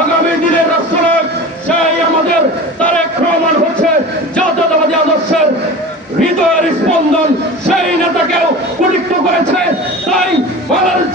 আগামী দিনের রাষ্ট্রনায়ক সেই আমাদের তারেক রহমান হচ্ছে জাতীয়তাবাদী আদর্শের হৃদয়ের স্পন্দন। সেই নেতাকেও কুটিক্ত করেছে, তাই বাংলাদেশ